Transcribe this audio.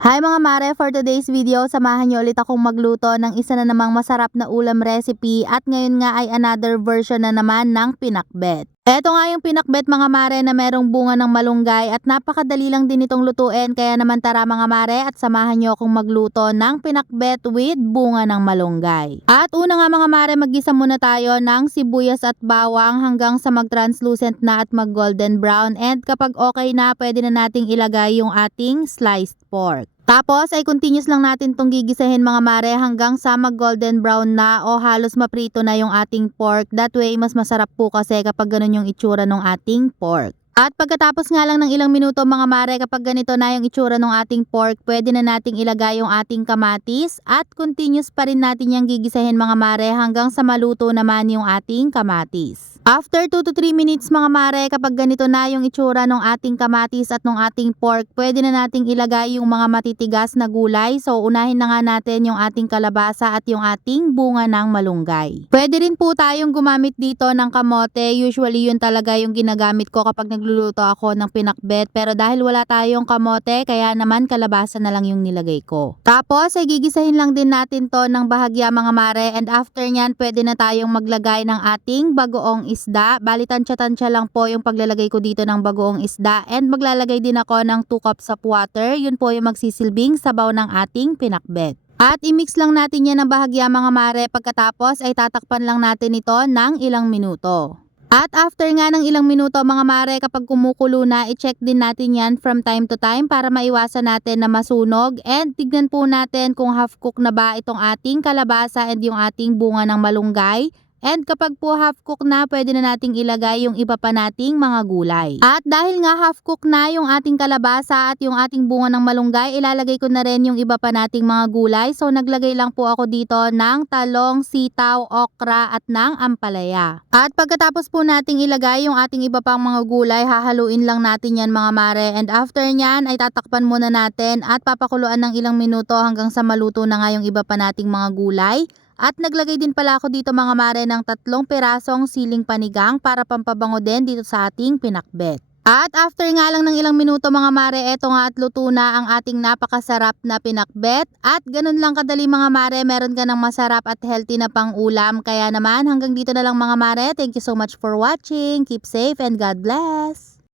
Hi mga mare, for today's video, samahan niyo ulit akong magluto ng isa na namang masarap na ulam recipe at ngayon nga ay another version na naman ng pinakbet. Eto nga yung pinakbet mga mare na merong bunga ng malunggay at napakadali lang din itong lutuin, kaya naman tara mga mare at samahan niyo akong magluto ng pinakbet with bunga ng malunggay. At una nga mga mare, maggisa muna tayo ng sibuyas at bawang hanggang sa mag-translucent na at mag-golden brown, and kapag okay na, pwede na nating ilagay yung ating sliced pork. Tapos ay continuous lang natin itong gigisahin mga mare hanggang sa mag-golden brown na o halos maprito na yung ating pork. That way, mas masarap po kasi kapag ganun yung itsura ng ating pork. At pagkatapos nga lang ng ilang minuto mga mare, kapag ganito na yung itsura ng ating pork, pwede na nating ilagay yung ating kamatis at continuous pa rin natin yung gigisahin mga mare hanggang sa maluto naman yung ating kamatis. After 2 to 3 minutes mga mare, kapag ganito na yung itsura ng ating kamatis at ng ating pork, pwede na nating ilagay yung mga matitigas na gulay. So unahin na nga natin yung ating kalabasa at yung ating bunga ng malunggay. Pwede rin po tayong gumamit dito ng kamote. Usually yun talaga yung ginagamit ko kapag nagluluto ako ng pinakbet. Pero dahil wala tayong kamote, kaya naman kalabasa na lang yung nilagay ko. Tapos ay gigisahin lang din natin to ng bahagya mga mare, and after nyan pwede na tayong maglagay ng ating bagoong isda. Bali tansya-tansya lang po yung paglalagay ko dito ng bagoong isda, and maglalagay din ako ng 2 cups of water. Yun po yung magsisilbing sabaw ng ating pinakbet. At i-mix lang natin yan ng bahagya mga mare, pagkatapos ay tatakpan lang natin ito ng ilang minuto. At after nga ng ilang minuto mga mare, kapag kumukulo na, i-check din natin yan from time to time para maiwasan natin na masunog, and tignan po natin kung half cook na ba itong ating kalabasa and yung ating bunga ng malunggay. And kapag po half cook na, pwede na nating ilagay yung iba pa nating mga gulay. At dahil nga half cook na yung ating kalabasa at yung ating bunga ng malunggay, ilalagay ko na rin yung iba pa nating mga gulay. So naglagay lang po ako dito ng talong, sitaw, okra at ng ampalaya. At pagkatapos po nating ilagay yung ating iba pang mga gulay, hahaluin lang natin yan mga mare. And after nyan ay tatakpan muna natin at papakuluan ng ilang minuto hanggang sa maluto na nga yung iba pa nating mga gulay. At naglagay din pala ako dito mga mare ng 3 pirasong siling panigang para pampabango din dito sa ating pinakbet. At after nga lang ng ilang minuto mga mare, eto nga at luto na ang ating napakasarap na pinakbet. At ganun lang kadali mga mare, meron ka ng masarap at healthy na pang ulam. Kaya naman hanggang dito na lang mga mare. Thank you so much for watching. Keep safe and God bless!